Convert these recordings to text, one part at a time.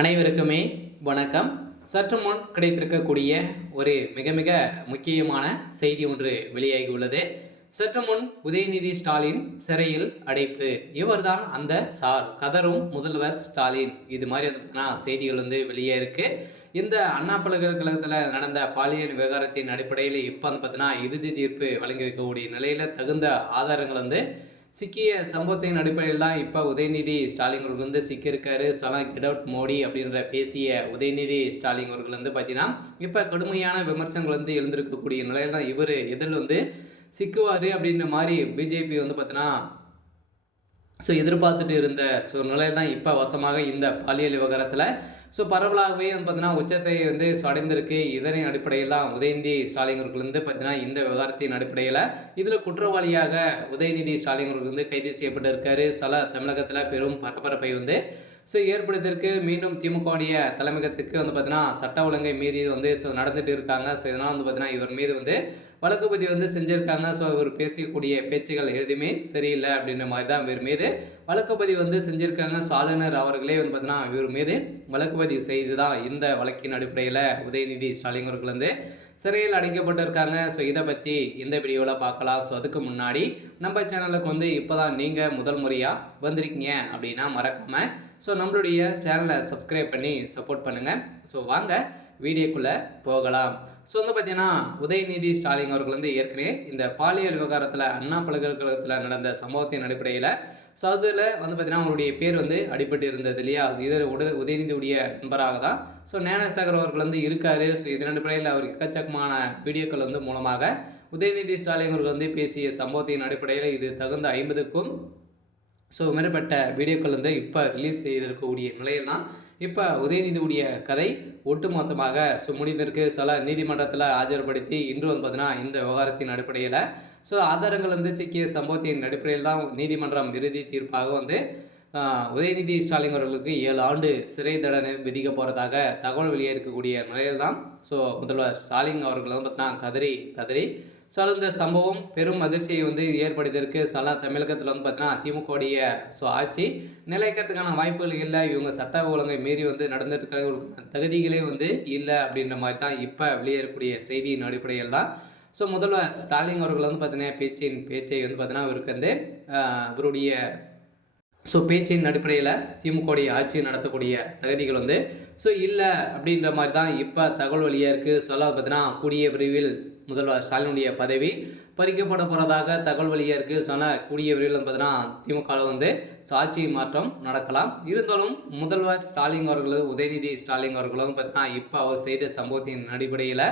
அனைவருக்குமே வணக்கம். சற்று முன் கிடைத்திருக்கக்கூடிய ஒரு மிக மிக முக்கியமான செய்தி ஒன்று வெளியாகியுள்ளது. சற்று முன் உதயநிதி ஸ்டாலின் சிறையில் அடைப்பு. இவர்தான் அந்த கதரும் முதல்வர் ஸ்டாலின். இது மாதிரி செய்திகள் வெளியே இருக்கு. இந்த அண்ணா பல்கலைக்கழகத்தில் நடந்த பாலியல் விவகாரத்தின் அடிப்படையில் இப்போ இறுதி தீர்ப்பு வழங்கியிருக்கக்கூடிய நிலையில் தகுந்த ஆதாரங்கள் சிக்கிய சம்பவத்தின் அடிப்படையில் தான் இப்போ உதயநிதி ஸ்டாலின் அவர்கள் சிக்கியிருக்காரு. கெட் அவுட் மோடி அப்படின்ற பேசிய உதயநிதி ஸ்டாலின் அவர்கள் பார்த்தீங்கன்னா இப்போ கடுமையான விமர்சனங்கள் எழுந்திருக்கக்கூடிய நிலையில் தான் இவர் எதில் சிக்குவார் அப்படின்ற மாதிரி பிஜேபி பார்த்தீங்கன்னா எதிர்பார்த்துட்டு இருந்த நிலையில் தான் இப்போ வசமாக இந்த பாலியல் விவகாரத்தில் பரவலாகவே பார்த்தீங்கன்னா உச்சத்தை அடைந்திருக்கு. இதனின் அடிப்படையில் தான் உதயநிதி ஸ்டாலின் அவர்கள் பார்த்தீங்கன்னா இந்த விவகாரத்தின் அடிப்படையில் இதில் குற்றவாளியாக உதயநிதி ஸ்டாலின் அவர்கள் கைது செய்யப்பட்டிருக்காரு. தமிழகத்தில் பெரும் பரபரப்பை ஏற்படுத்திற்கு மீண்டும் திமுகவுடைய தலைமையகத்துக்கு பார்த்தீங்கன்னா சட்ட ஒழுங்கை மீறி நடந்துட்டு இருக்காங்க. இதனால் பார்த்தீங்கன்னா இவர் மீது வழக்கு பதிவு செஞ்சுருக்காங்க. இவர் பேசக்கூடிய பேச்சுகள் எதுவுமே சரியில்லை அப்படின்ற மாதிரி தான் இவர் மீது வழக்கு பதிவு செஞ்சுருக்காங்க. ஆளுநர் அவர்களே பார்த்தீங்கன்னா இவர் மீது வழக்கு பதிவு செய்து தான் இந்த வழக்கின் அடிப்படையில் உதயநிதி ஸ்டாலின் அவர்கள் சிறையில் அடைக்கப்பட்டிருக்காங்க. இதை பற்றி இந்த வீடியோவில் பார்க்கலாம். அதுக்கு முன்னாடி நம்ம சேனலுக்கு இப்போ தான் நீங்கள் முதல் முறையாக வந்திருக்கீங்க அப்படின்னா மறக்காமல் நம்மளுடைய சேனலை சப்ஸ்கிரைப் பண்ணி சப்போர்ட் பண்ணுங்கள். வாங்க வீடியோக்குள்ளே போகலாம். பார்த்தீங்கன்னா உதயநிதி ஸ்டாலின் அவர்கள் ஏற்கனவே இந்த பாலியல் விவகாரத்தில் அண்ணா பல்கலைக்கழகத்தில் நடந்த சம்பவத்தின் அடிப்படையில் அதில் பார்த்தீங்கன்னா அவருடைய பேர் அடிபட்டு இருந்தது இல்லையா. இதில் உதயநிதியுடைய நண்பராக தான் ஞானசாகர் அவர்கள் இருக்கார். இதன் அடிப்படையில் அவர் எக்கச்சக்கமான வீடியோக்கள் மூலமாக உதயநிதி ஸ்டாலின் அவர்கள் பேசிய சம்பவத்தின் அடிப்படையில் இது தகுந்த 50க்கும் மேற்பட்ட வீடியோக்கள் இப்போ ரிலீஸ் செய்திருக்கக்கூடிய நிலையில் தான் இப்போ உதயநிதியுடைய கதை ஒட்டுமொத்தமாக முடிந்திருக்கு. நீதிமன்றத்தில் ஆஜர்படுத்தி இன்று பார்த்தீங்கன்னா இந்த விவகாரத்தின் அடிப்படையில் ஆதாரங்கள் சிக்கிய சம்பவத்தின் அடிப்படையில் தான் நீதிமன்றம் இறுதி தீர்ப்பாக உதயநிதி ஸ்டாலின் அவர்களுக்கு 7 ஆண்டு சிறை தண்டனை விதிக்க போகிறதாக தகவல் வெளியே இருக்கக்கூடிய நிலையில் தான் முதல்வர் ஸ்டாலின் அவர்கள் பார்த்தீங்கன்னா கதறி இந்த சம்பவம் பெரும் அதிர்ச்சியை ஏற்படுத்தியிருக்கு. தமிழகத்தில் பார்த்தீங்கன்னா திமுகவுடைய ஆட்சி நிலைக்கிறதுக்கான வாய்ப்புகள் இல்லை. இவங்க சட்ட ஒழுங்கை மீறி நடந்துட்டு ஒரு தகுதிகளே இல்லை அப்படின்ற மாதிரி தான் இப்போ வெளியேறக்கூடிய செய்தியின் அடிப்படையில் தான் முதல்வர் ஸ்டாலின் அவர்கள் பார்த்தீங்கன்னா பேச்சை பார்த்தீங்கன்னா இவருக்கு இவருடைய பேச்சின் அடிப்படையில் திமுகவுடைய ஆட்சி நடத்தக்கூடிய தகுதிகள் இல்லை அப்படின்ற மாதிரி தான் இப்போ தகவல் வழியாக இருக்குது. பார்த்தீங்கன்னா கூடிய விரைவில் முதல்வர் ஸ்டாலினுடைய பதவி பறிக்கப்பட போகிறதாக தகவல் வழியாக இருக்குது. கூடிய விரைவில் பார்த்தீங்கன்னா திமுகவில் ஆட்சி மாற்றம் நடக்கலாம். இருந்தாலும் முதல்வர் ஸ்டாலின் அவர்களும் உதயநிதி ஸ்டாலின் அவர்களும் பார்த்தீங்கன்னா இப்போ அவர் செய்த சம்பவத்தின் அடிப்படையில்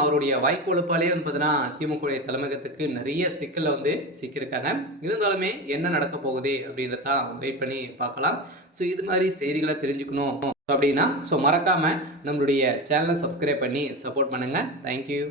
அவருடைய வாய்க்கொழுப்பாலே பார்த்தீங்கன்னா திமுகவுடைய தலைமையகத்துக்கு நிறைய சிக்கலை சிக்கியிருக்காங்க. இருந்தாலுமே என்ன நடக்க போகுது அப்படின்றதான் வெயிட் பண்ணி பார்க்கலாம். இது மாதிரி செய்திகளை தெரிஞ்சுக்கணும் அப்படின்னா மறக்காமல் நம்மளுடைய சேனலை சப்ஸ்கிரைப் பண்ணி சப்போர்ட் பண்ணுங்கள். தேங்க்யூ.